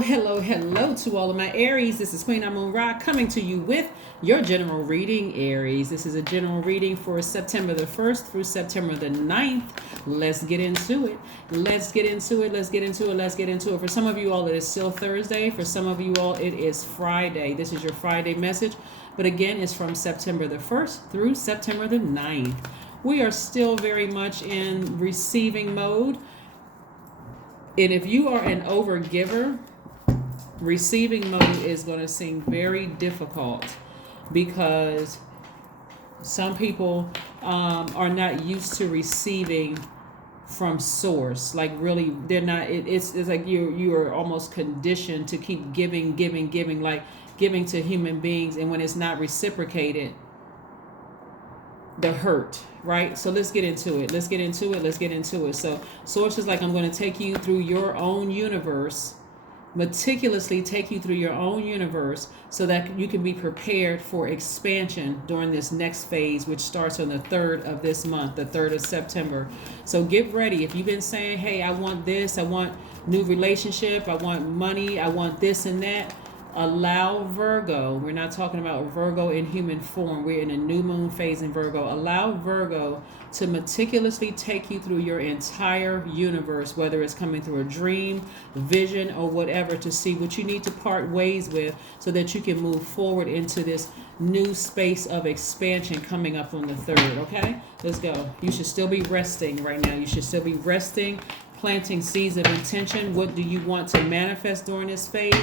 Hello to all of my Aries. This is Queen Amun Ra coming to you with your general reading, Aries. This is a general reading for September the 1st through September the 9th. Let's get into it. For some of you all, it is still Thursday. For some of you all, it is Friday. This is your Friday message. But again, it's from September the 1st through September the 9th. We are still very much in receiving mode. And if you are an overgiver, receiving mode is going to seem very difficult because some people are not used to receiving from source. Like really, they're not. It's like you are almost conditioned to keep giving, like giving to human beings, and when it's not reciprocated, the hurt, right? So let's get into it. So source is like, I'm going to take you through your own universe, meticulously take you through your own universe so that you can be prepared for expansion during this next phase, which starts on the 3rd of this month, the 3rd of September. So get ready. If you've been saying, hey, I want this, I want new relationship, I want money, I want this and that, allow Virgo, we're not talking about Virgo in human form, we're in a new moon phase in Virgo, allow Virgo to meticulously take you through your entire universe, whether it's coming through a dream, vision, or whatever, to see what you need to part ways with so that you can move forward into this new space of expansion coming up on the 3rd. Okay, let's go. You should still be resting right now. You should still be resting, planting seeds of intention. What do you want to manifest during this phase?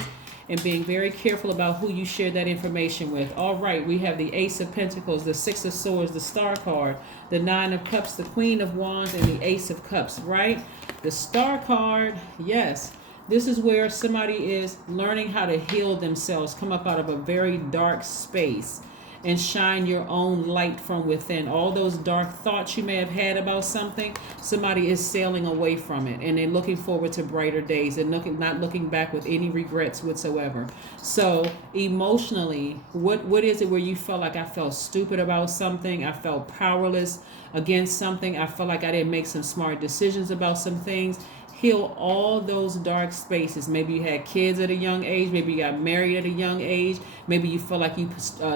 And being very careful about who you share that information with. All right, we have the Ace of Pentacles, the Six of Swords, the Star card, the Nine of Cups, the Queen of Wands, and the Ace of Cups, right? The Star card, yes. This is where somebody is learning how to heal themselves, come up out of a very dark space, and shine your own light from within. All those dark thoughts you may have had about something, somebody is sailing away from it, and they're looking forward to brighter days and not looking back with any regrets whatsoever. So emotionally, what is it where you felt like, I felt stupid about something, I felt powerless against something, I felt like I didn't make some smart decisions about some things? Heal all those dark spaces. Maybe you had kids at a young age. Maybe you got married at a young age. Maybe you feel like you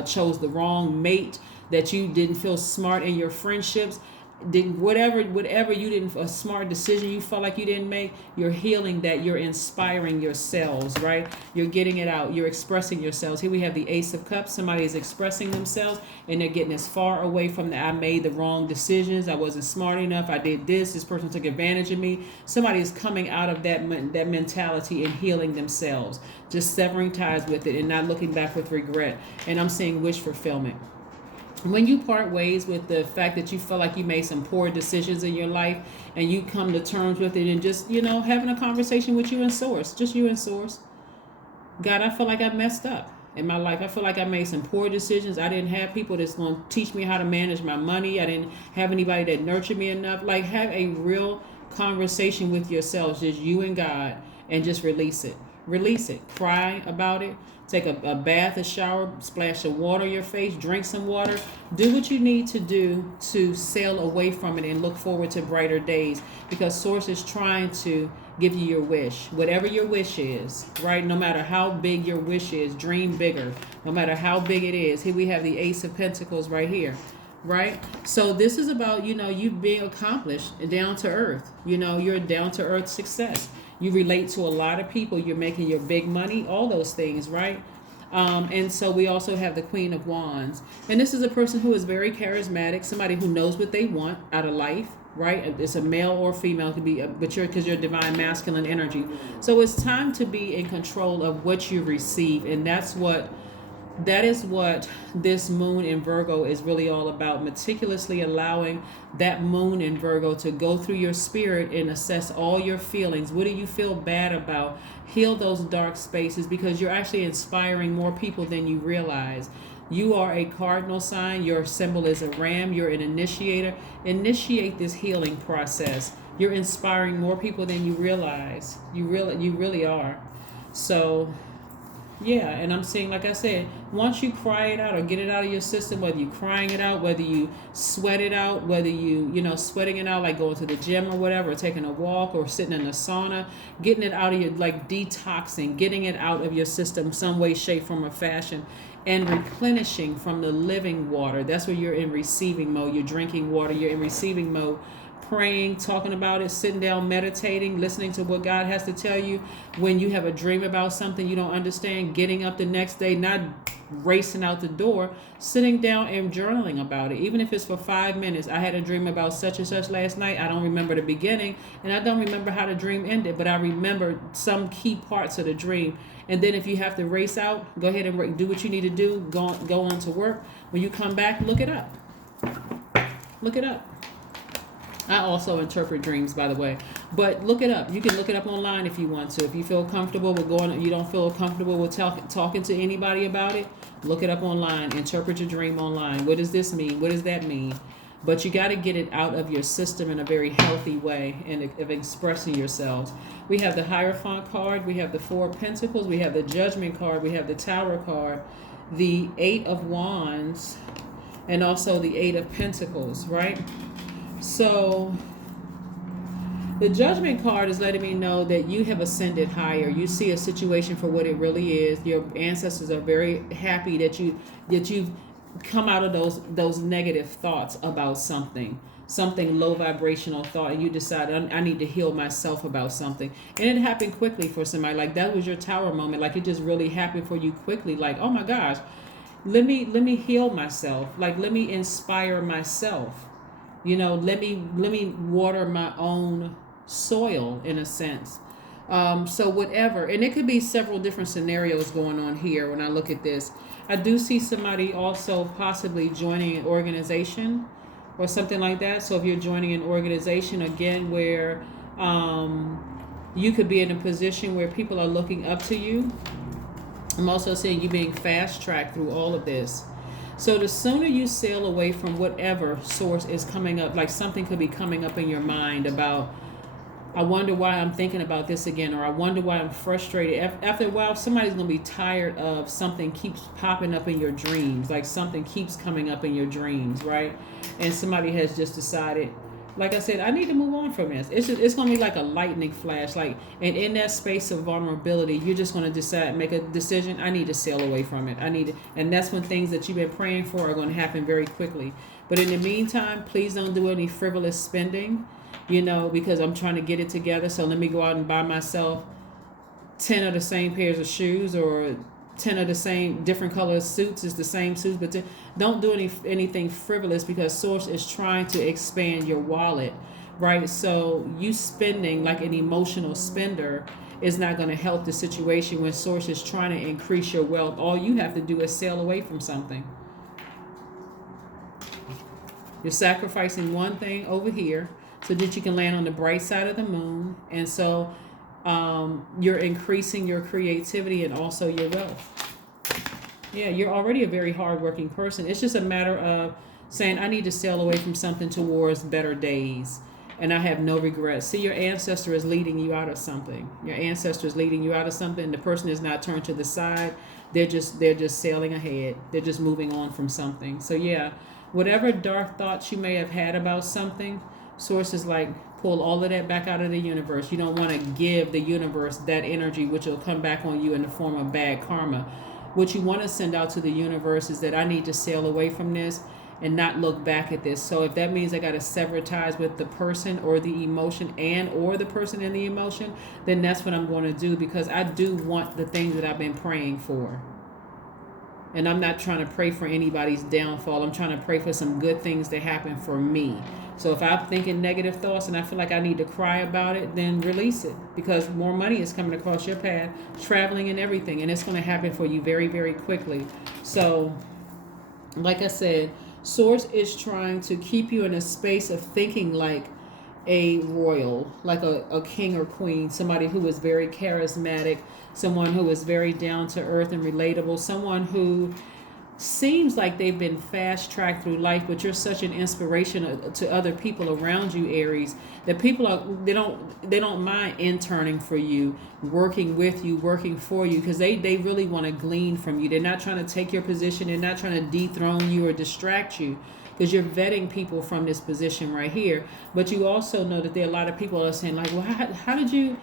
chose the wrong mate, that you didn't feel smart in your friendships. Whatever you didn't, a smart decision you felt like you didn't make, you're healing that. You're inspiring yourselves, right? You're getting it out. You're expressing yourselves. Here we have the Ace of Cups. Somebody is expressing themselves and they're getting as far away from the I made the wrong decisions, I wasn't smart enough, I did this person took advantage of me. Somebody is coming out of that mentality and healing themselves, just severing ties with it and not looking back with regret. And I'm seeing wish fulfillment. When you part ways with the fact that you feel like you made some poor decisions in your life and you come to terms with it and just, having a conversation with you and source, just you and source. God, I feel like I messed up in my life. I feel like I made some poor decisions. I didn't have people that's going to teach me how to manage my money. I didn't have anybody that nurtured me enough. Like, have a real conversation with yourselves, just you and God, and just release it. Release it. Cry about it. Take a bath, a shower, splash some water on your face, drink some water. Do what you need to do to sail away from it and look forward to brighter days, because Source is trying to give you your wish. Whatever your wish is, right? No matter how big your wish is, dream bigger. No matter how big it is. Here we have the Ace of Pentacles right here. Right? So this is about, you being accomplished and down to earth. You're a down to earth success. You relate to a lot of people. You're making your big money, all those things, right? And so we also have the Queen of Wands. And this is a person who is very charismatic, somebody who knows what they want out of life, right? It's a male or female, could be, because you're divine masculine energy. So it's time to be in control of what you receive. And that is what this moon in Virgo is really all about. Meticulously allowing that moon in Virgo to go through your spirit and assess all your feelings. What do you feel bad about? Heal those dark spaces, because you're actually inspiring more people than you realize. You are a cardinal sign. Your symbol is a ram. You're an initiator. Initiate this healing process. You're inspiring more people than you realize. You really are. So Yeah, and I'm saying, like I said, once you cry it out or get it out of your system, whether you crying it out, whether you sweat it out, whether sweating it out, like going to the gym or whatever, or taking a walk or sitting in the sauna, getting it out of your, like detoxing, getting it out of your system, some way, shape, form, or fashion, and replenishing from the living water. That's where you're in receiving mode. You're drinking water. You're in receiving mode, praying, talking about it, sitting down, meditating, listening to what God has to tell you. When you have a dream about something you don't understand, getting up the next day, not racing out the door, sitting down and journaling about it. Even if it's for 5 minutes. I had a dream about such and such last night. I don't remember the beginning and I don't remember how the dream ended, but I remember some key parts of the dream. And then if you have to race out, go ahead and do what you need to do. Go on to work. When you come back, look it up. Look it up. I also interpret dreams, by the way, but look it up. You can look it up online if you want to. If you feel comfortable with going, you don't feel comfortable with talking to anybody about it, look it up online. Interpret your dream online. What does this mean? What does that mean? But you got to get it out of your system in a very healthy way and of expressing yourselves. We have the Hierophant card. We have the Four of Pentacles. We have the Judgment card. We have the Tower card, the Eight of Wands, and also the Eight of Pentacles, right? So the Judgment card is letting me know that you have ascended higher. You see a situation for what it really is. Your ancestors are very happy that you've come out of those negative thoughts about something low vibrational thought, and you decide, I need to heal myself about something. And it happened quickly for somebody. Like that was your Tower moment. Like it just really happened for you quickly. Like, oh my gosh, let me heal myself. Like let me inspire myself. Let me water my own soil in a sense. So whatever, and it could be several different scenarios going on here. When I look at this, I do see somebody also possibly joining an organization or something like that. So if you're joining an organization again where you could be in a position where people are looking up to you, I'm also seeing you being fast tracked through all of this. So the sooner you sail away from whatever source is coming up, like something could be coming up in your mind about, I wonder why I'm thinking about this again, or I wonder why I'm frustrated. After a while, somebody's going to be tired of something keeps popping up in your dreams, like something keeps coming up in your dreams, right? And somebody has just decided, like I said, I need to move on from this. It's going to be like a lightning flash. And in that space of vulnerability, you're just going to make a decision. I need to sail away from it. And that's when things that you've been praying for are going to happen very quickly. But in the meantime, please don't do any frivolous spending, because I'm trying to get it together. So let me go out and buy myself 10 of the same pairs of shoes, or 10 of the same different color suits. Is the same suits, but don't do anything frivolous, because source is trying to expand your wallet, right? So you spending like an emotional spender is not going to help the situation when source is trying to increase your wealth. All you have to do is sail away from something. You're sacrificing one thing over here so that you can land on the bright side of the moon, and so you're increasing your creativity and also your wealth. Yeah, you're already a very hardworking person. It's just a matter of saying, I need to sail away from something towards better days, and I have no regrets. See, your ancestor is leading you out of something. Your ancestor is leading you out of something. The person is not turned to the side. They're just sailing ahead. They're just moving on from something. So yeah, whatever dark thoughts you may have had about something, source is like, pull all of that back out of the universe. You don't want to give the universe that energy, which will come back on you in the form of bad karma. What you want to send out to the universe is that I need to sail away from this and not look back at this. So if that means I got to sever ties with the person or the emotion or the person and the emotion, then that's what I'm going to do, because I do want the things that I've been praying for. And I'm not trying to pray for anybody's downfall. I'm trying to pray for some good things to happen for me. So if I'm thinking negative thoughts and I feel like I need to cry about it, then release it, because more money is coming across your path, traveling and everything, and it's going to happen for you very, very quickly. So, like I said, Source is trying to keep you in a space of thinking like a royal, like a king or queen, somebody who is very charismatic, someone who is very down to earth and relatable, someone who seems like they've been fast tracked through life, but you're such an inspiration to other people around you, Aries, that people are they don't mind interning for you, working with you, working for you, because they really want to glean from you. They're not trying to take your position. They're not trying to dethrone you or distract you, because you're vetting people from this position right here. But you also know that there are a lot of people that are saying like, well, how did you,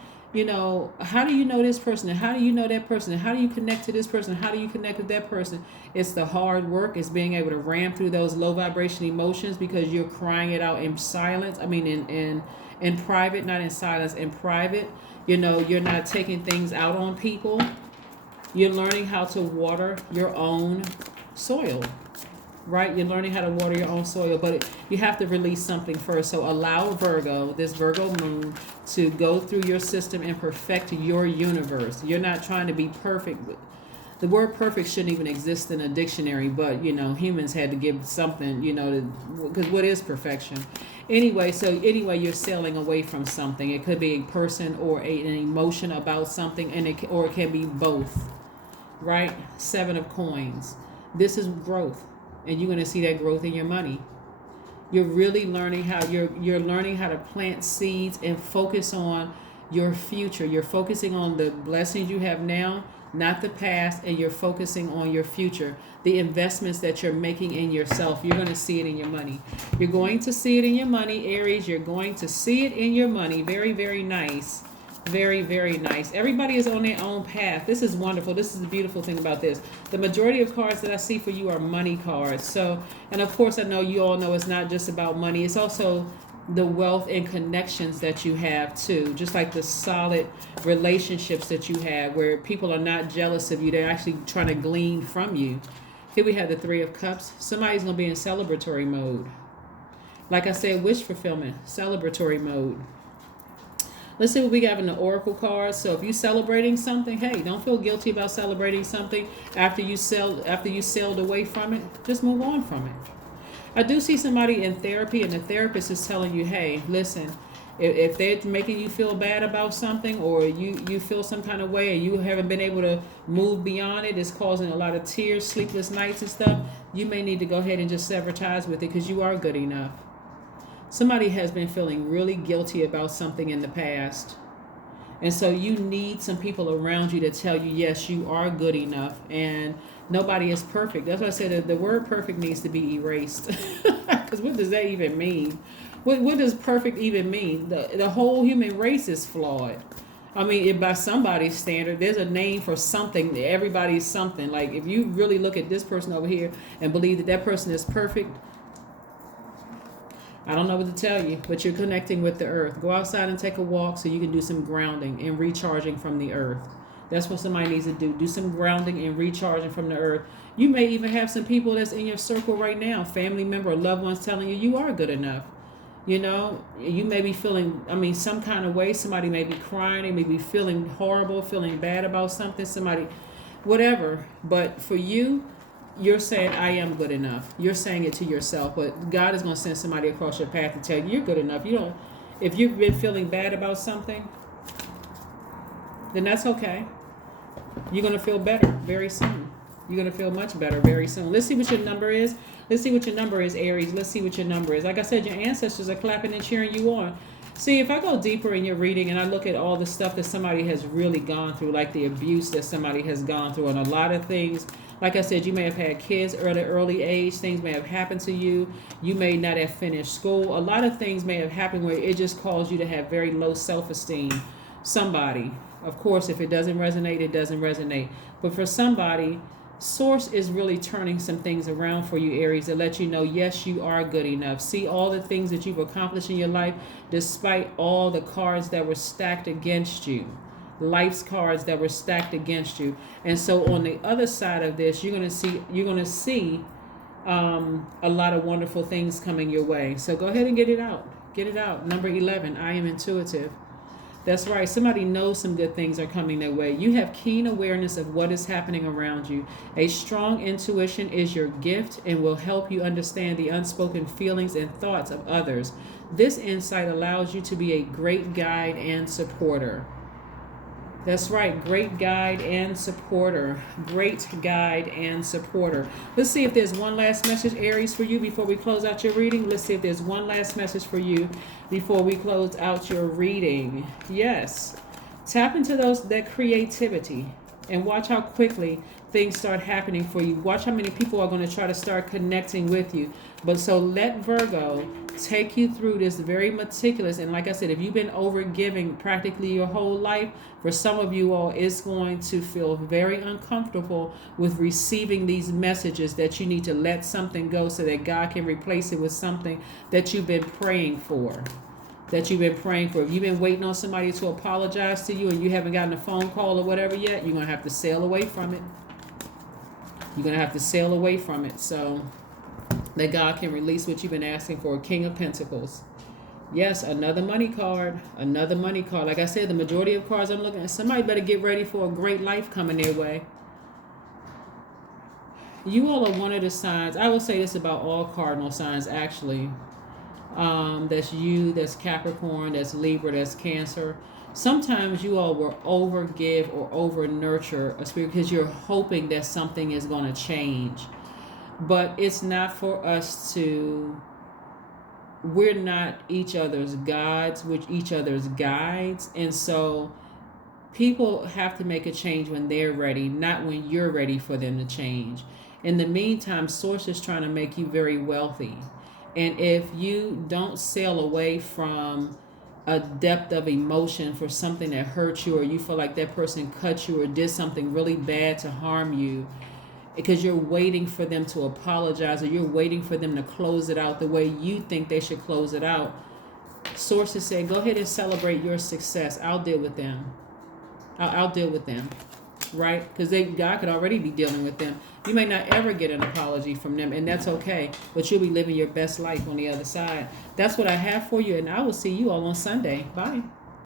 how do you know this person, and how do you know that person, and how do you connect to this person, how do you connect with that person? It's the hard work. It's being able to ram through those low vibration emotions, because you're crying it out in silence. I mean, in private, not in silence, in private. You're not taking things out on people. You're learning how to water your own soil, right? You're learning how to water your own soil, but you have to release something first. So allow this Virgo moon, to go through your system and perfect your universe. You're not trying to be perfect. The word perfect shouldn't even exist in a dictionary, but humans had to give something, because what is perfection? Anyway, you're sailing away from something. It could be a person or an emotion about something, or it can be both, right? 7 of coins. This is growth, and you're going to see that growth in your money. You're really learning how you're learning how to plant seeds and focus on your future. You're focusing on the blessings you have now, not the past, and you're focusing on your future. The investments that you're making in yourself, you're going to see it in your money. You're going to see it in your money, Aries. You're going to see it in your money. Very, very nice. Very, very nice. Everybody is on their own path. This is wonderful. This is the beautiful thing about this. The majority of cards that I see for you are money cards. So, and of course, I know you all know it's not just about money. It's also the wealth and connections that you have too. Just like the solid relationships that you have, where people are not jealous of you. They're actually trying to glean from you. Here we have the 3 of Cups. Somebody's going to be in celebratory mode. Like I said, wish fulfillment, celebratory mode. Let's see what we got in the oracle cards. So if you're celebrating something, hey, don't feel guilty about celebrating something after you sailed away from it. Just move on from it. I do see somebody in therapy, and the therapist is telling you, hey, listen, if they're making you feel bad about something, or you feel some kind of way and you haven't been able to move beyond it, it's causing a lot of tears, sleepless nights and stuff, you may need to go ahead and just sever ties with it, because you are good enough. Somebody has been feeling really guilty about something in the past. And so you need some people around you to tell you, yes, you are good enough. And nobody is perfect. That's why I said that the word perfect needs to be erased. Because what does that even mean? What does perfect even mean? The whole human race is flawed. I mean, by somebody's standard, there's a name for something. Everybody's something. Like, if you really look at this person over here and believe that that person is perfect, I don't know what to tell you, but you're connecting with the earth. Go outside and take a walk so you can do some grounding and recharging from the earth. That's what somebody needs to do. Do some grounding and recharging from the earth. You may even have some people that's in your circle right now, family member or loved ones, telling you you are good enough. You may be feeling, some kind of way. Somebody may be crying. They may be feeling horrible, feeling bad about something. Somebody, whatever. But for you, you're saying, I am good enough. You're saying it to yourself, but God is going to send somebody across your path to tell you you're good enough. If you've been feeling bad about something, then that's okay. You're going to feel better very soon. You're going to feel much better very soon. Let's see what your number is. Let's see what your number is, Aries. Let's see what your number is. Like I said, your ancestors are clapping and cheering you on. See, if I go deeper in your reading and I look at all the stuff that somebody has really gone through, like the abuse that somebody has gone through, and a lot of things, like I said, you may have had kids at an early age. Things may have happened to you. You may not have finished school. A lot of things may have happened where it just caused you to have very low self-esteem. Somebody, of course, if it doesn't resonate, it doesn't resonate. But for somebody, Source is really turning some things around for you, Aries, to let you know, yes, you are good enough. See all the things that you've accomplished in your life, despite all the cards that were stacked against you. Life's cards that were stacked against you. And so on the other side of this, you're going to see a lot of wonderful things coming your way. So go ahead and get it out. Get it out. Number 11, I am intuitive. That's right. Somebody knows some good things are coming their way. You have keen awareness of what is happening around you. A strong intuition is your gift and will help you understand the unspoken feelings and thoughts of others. This insight allows you to be a great guide and supporter. That's right. Great guide and supporter. Great guide and supporter. Let's see if there's one last message, Aries, for you before we close out your reading. Let's see if there's one last message for you before we close out your reading. Yes. Tap into that creativity and watch how quickly things start happening for you. Watch how many people are going to try to start connecting with you. But so let Virgo take you through this very meticulous. And like I said, if you've been over giving practically your whole life, for some of you all, it's going to feel very uncomfortable with receiving these messages that you need to let something go so that God can replace it with something that you've been praying for. If you've been waiting on somebody to apologize to you and you haven't gotten a phone call or whatever yet, you're going to have to sail away from it. So that God can release what you've been asking for. King of Pentacles. Yes, another money card. Like I said, the majority of cards I'm looking at, somebody better get ready for a great life coming their way. You all are one of the signs. I will say this about all cardinal signs, actually. That's you, that's Capricorn, that's Libra, that's Cancer. Sometimes you all will overgive or over nurture a spirit because you're hoping that something is going to change. But it's not for us to, we're not each other's gods, we're each other's guides. And so people have to make a change when they're ready, not when you're ready for them to change. In the meantime, Source is trying to make you very wealthy. And if you don't sail away from a depth of emotion for something that hurt you, or you feel like that person cut you or did something really bad to harm you, because you're waiting for them to apologize or you're waiting for them to close it out the way you think they should close it out, Sources say, go ahead and celebrate your success. I'll deal with them. I'll deal with them. Right? Because God could already be dealing with them. You may not ever get an apology from them, and that's okay. But you'll be living your best life on the other side. That's what I have for you, and I will see you all on Sunday. Bye.